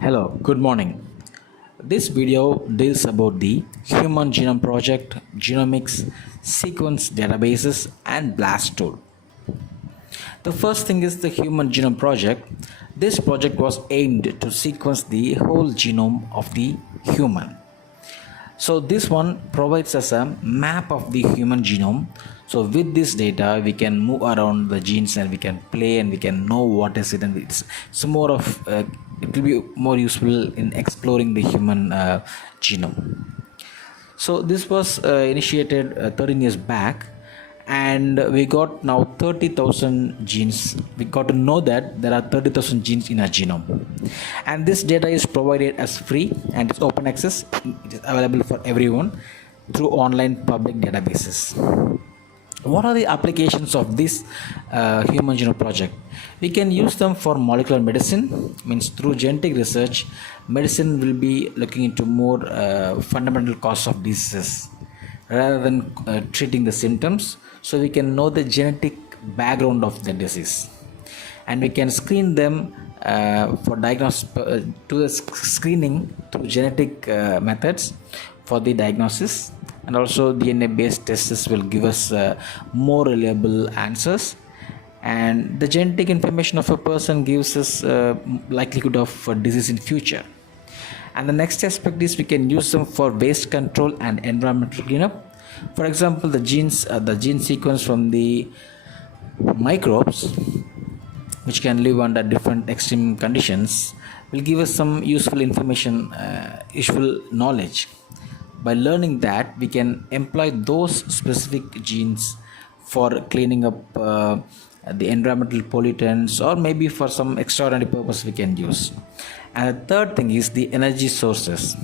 Hello, good morning. This video deals about the Human Genome Project, genomics, sequence databases, and BLAST tool. The first thing is the Human Genome Project. This project was aimed to sequence the whole genome of the human. So this one provides us a map of the human genome. So with this data, we can move around the genes and we can play and we can know what is it, and it's more of it will be more useful in exploring the human genome. So this was initiated 13 years back, and we got now 30,000 genes. We got to know that there are 30,000 genes in our genome, and this data is provided as free and it's open access. It is available for everyone through online public databases. What are the applications of this human genome project? We can use them for molecular medicine, means through genetic research medicine will be looking into more fundamental cause of diseases rather than treating the symptoms. So we can know the genetic background of the disease, and we can screen them for diagnosis to the screening through genetic methods for the diagnosis, and also DNA based tests will give us more reliable answers, and the genetic information of a person gives us likelihood of disease in future. And the next aspect is we can use them for waste control and environmental cleanup. For example, the gene sequence from the microbes, which can live under different extreme conditions, will give us some useful information, useful knowledge. By learning that, we can employ those specific genes for cleaning up the environmental pollutants, or maybe for some extraordinary purpose we can use. And the third thing is the energy sources.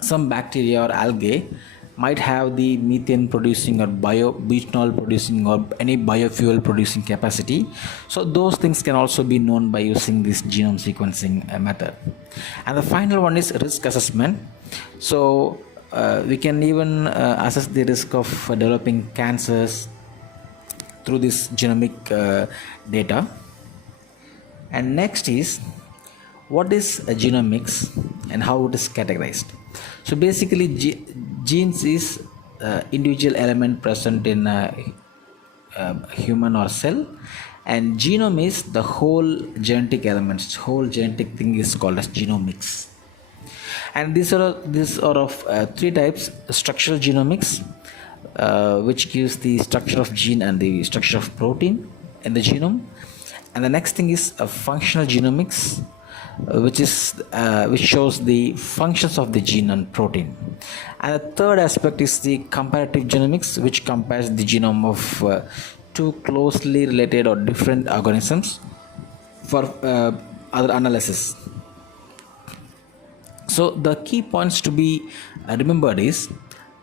Some bacteria or algae might have the methane producing or biobutanol producing or any biofuel producing capacity. So those things can also be known by using this genome sequencing method. And the final one is risk assessment. So we can even assess the risk of developing cancers through this genomic data. And next is, what is a genomics and how it is categorized. So basically genes is individual element present in a human or cell, and genome is the whole genetic elements, whole genetic thing is called as genomics. And these are of three types: structural genomics, which gives the structure of gene and the structure of protein in the genome. And the next thing is functional genomics, which shows the functions of the gene and protein. And the third aspect is the comparative genomics, which compares the genome of two closely related or different organisms for other analysis. So the key points to be remembered is,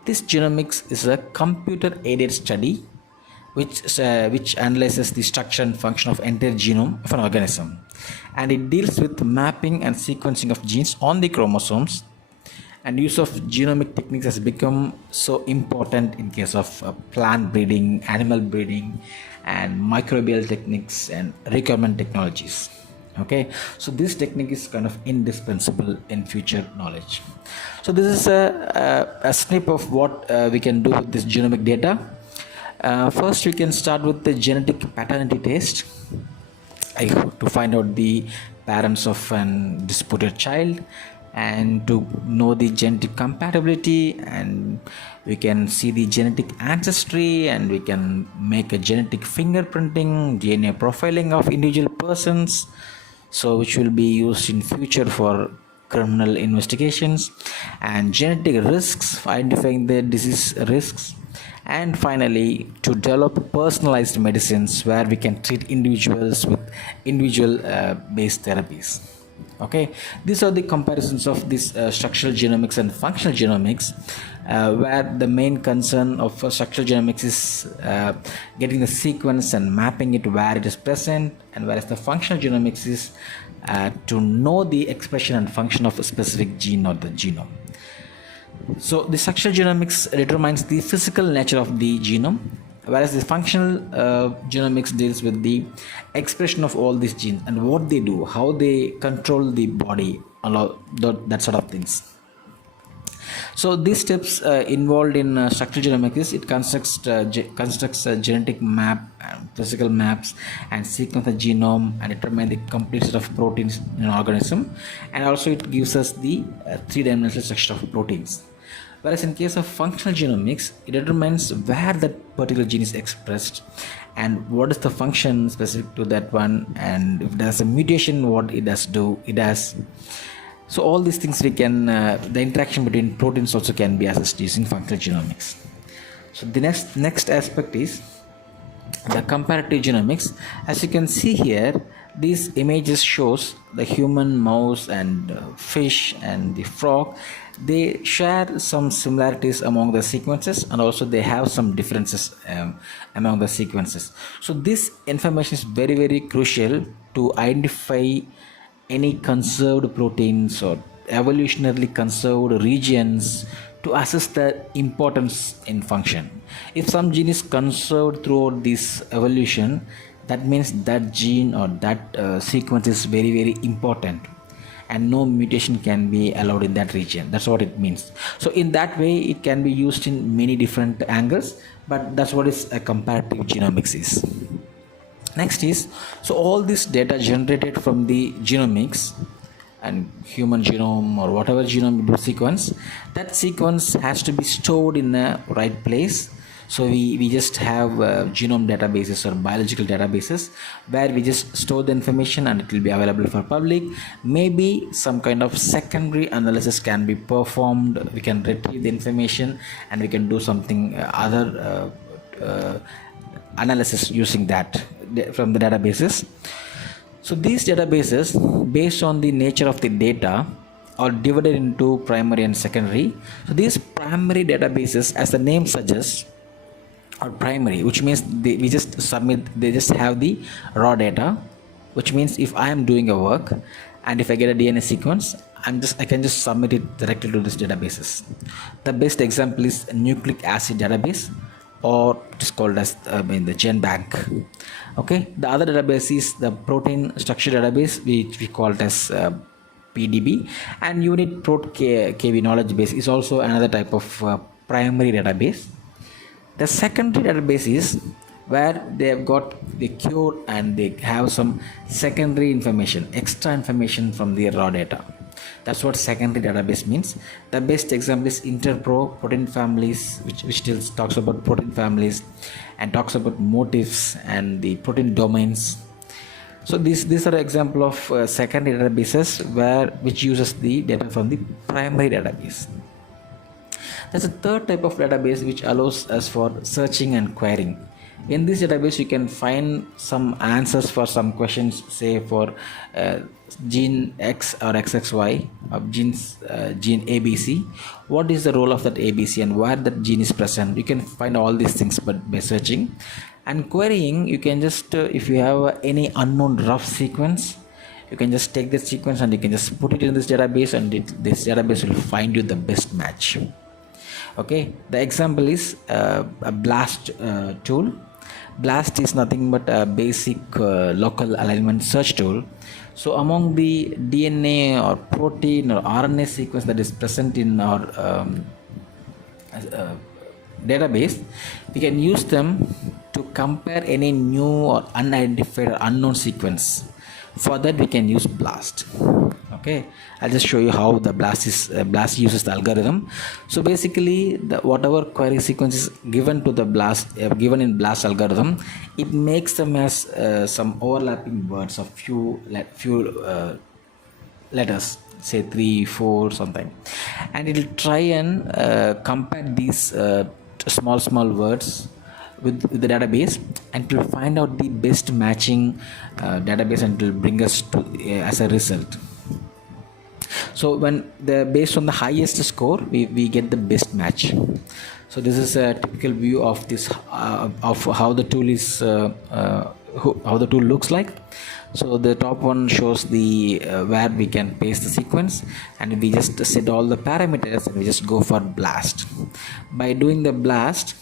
this genomics is a computer aided study which analyzes the structure and function of entire genome of an organism, and it deals with mapping and sequencing of genes on the chromosomes. And use of genomic techniques has become so important in case of plant breeding, animal breeding, and microbial techniques and recombinant technologies. Okay, so this technique is kind of indispensable in future knowledge. So this is a snip of what we can do with this genomic data. First, we can start with the genetic paternity test to find out the parents of an disputed child, and to know the genetic compatibility, and we can see the genetic ancestry, and we can make a genetic fingerprinting, DNA profiling of individual persons, so which will be used in future for criminal investigations, and genetic risks, identifying the disease risks. And finally, to develop personalized medicines where we can treat individuals with individual based therapies. Okay, these are the comparisons of this structural genomics and functional genomics, where the main concern of structural genomics is getting the sequence and mapping it where it is present, and whereas the functional genomics is to know the expression and function of a specific gene or the genome. So the structural genomics determines the physical nature of the genome, whereas the functional genomics deals with the expression of all these genes and what they do, how they control the body, that sort of things. So these steps involved in structural genomics is it constructs a genetic map, physical maps, and sequence the genome and determine the complete set of proteins in an organism, and also it gives us the three-dimensional structure of proteins. Whereas in case of functional genomics, it determines where that particular gene is expressed and what is the function specific to that one, and if there's a mutation, what it does. So all these things we can, the interaction between proteins also can be assessed using functional genomics. So the next aspect is the comparative genomics. As you can see here, these images shows the human, mouse, and fish and the frog. They share some similarities among the sequences, and also they have some differences among the sequences. So this information is very, very crucial to identify any conserved proteins or evolutionarily conserved regions to assess the importance in function. If some gene is conserved throughout this evolution, that means that gene or that sequence is very, very important, and no mutation can be allowed in that region. That's what it means. So in that way, it can be used in many different angles, but that's what is a comparative genomics is. Next is, so all this data generated from the genomics and human genome or whatever genome you do sequence, that sequence has to be stored in a right place. So we just have genome databases or biological databases where we just store the information and it will be available for public. Maybe some kind of secondary analysis can be performed. We can retrieve the information and we can do something other analysis using that from the databases. So these databases, based on the nature of the data, are divided into primary and secondary. So these primary databases, as the name suggests, are primary, which means they just have the raw data, which means if I am doing a work and if I get a DNA sequence, I can just submit it directly to these databases. The best example is nucleic acid database, or it is called as the gen bank. Okay, the other database is the protein structure database, which we call it as PDB, and unit prot kb knowledge base is also another type of primary database. The secondary database is where they have got the cure and they have some secondary information, extra information from the raw data. That's what secondary database means. The best example is interpro protein families, which still talks about protein families and talks about motifs and the protein domains. So these are example of secondary databases which uses the data from the primary database. There's a third type of database which allows us for searching and querying. In this database, you can find some answers for some questions, say for gene X or XXY of gene ABC. What is the role of that ABC and where that gene is present? You can find all these things by searching. And querying, you can just, if you have any unknown rough sequence, you can just take this sequence and you can just put it in this database, and this database will find you the best match. Okay, the example is a BLAST tool. BLAST is nothing but a basic local alignment search tool. So among the DNA or protein or RNA sequence that is present in our database, we can use them to compare any new or unidentified or unknown sequence. For that, we can use BLAST. Okay, I'll just show you how the BLAST uses the algorithm. So basically, whatever query sequence is given to the BLAST, given in BLAST algorithm, it makes them as some overlapping words of few letters, say 3, 4, something, and it will try and compare these small words with the database, and it will find out the best matching database, and it will bring us to as a result. So when based on the highest score, we get the best match. So this is a typical view of this of how the tool is how the tool looks like. So the top one shows the where we can paste the sequence, and we just set all the parameters and we just go for BLAST. By doing the BLAST,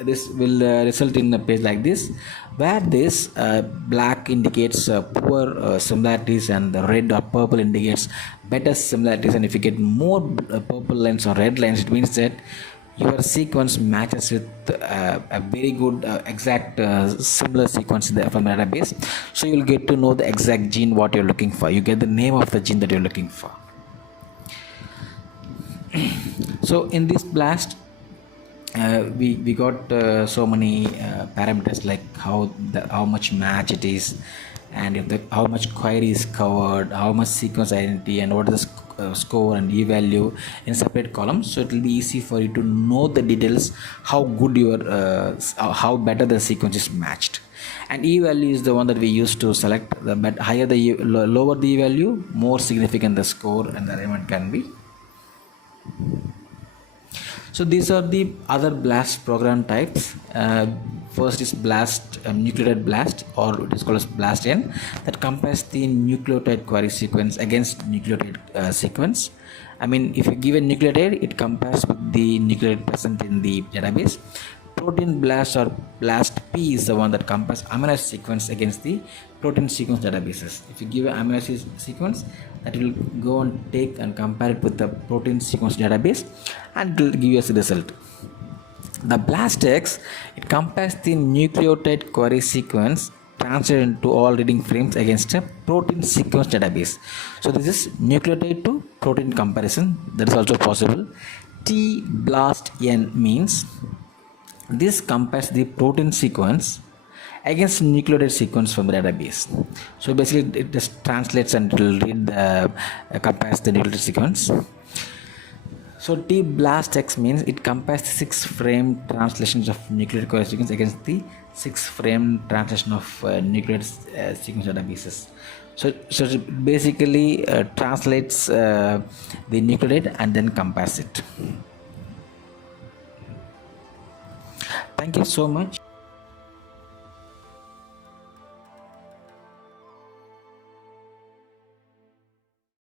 this will result in a page like this, where this black indicates poor similarities and the red or purple indicates better similarities. And if you get more purple lines or red lines, it means that your sequence matches with a very good exact similar sequence from the database. So you'll get to know the exact gene what you're looking for. You get the name of the gene that you're looking for. So in this blast, we got so many parameters, like how much match it is, and if how much query is covered, how much sequence identity, and what is the score and e-value in separate columns. So it will be easy for you to know the details, how good your how better the sequence is matched. And e-value is the one that we use to select the but higher the lower the e-value, more significant the score and the alignment can be. So these are the other blast program types. First is blast nucleotide blast, or it is called as blast N, that compares the nucleotide query sequence against nucleotide sequence. I mean, if you give a nucleotide, it compares with the nucleotide present in the database. Protein blast or blast P is the one that compares amino acid sequence against the protein sequence databases. If you give an amino acid sequence, that will go and take and compare it with the protein sequence database, and it will give us a result. The blast X, it compares the nucleotide query sequence translated into all reading frames against a protein sequence database. So this is nucleotide to protein comparison. That is also possible. T blast N means this compares the protein sequence against nucleotide sequence from the database. So basically it just translates and it will read the compares the nucleotide sequence. So T blast X means it compares the 6 frame translations of nucleotide query sequence against the 6 frame translation of nucleotide sequence databases. So it basically translates the nucleotide and then compares it. Thank you so much.